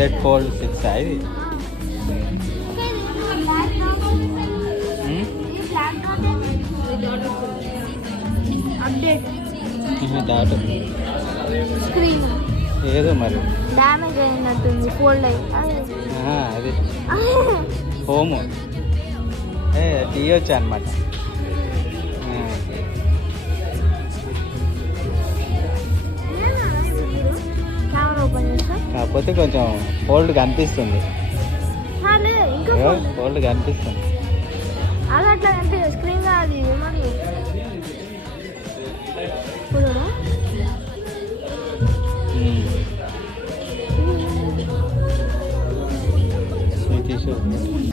Z Fold 6 ఇది update dot screen ఏదో మరి డ్యామేజ్ అయినట్టుంది ఫోల్డ్ అయ్యి అది హోము తీయొచ్చు అనమాట కెమెరా ఓపెన్ చేస్తా కాకపోతే కొంచెం ఫోల్డ్ కనిపిస్తుంది ఇంకా ఫోల్డ్ కనిపిస్తుంది అది అట్లా అంటే స్క్రీన్ అది ఏమన్నా చూడరా స్వీట్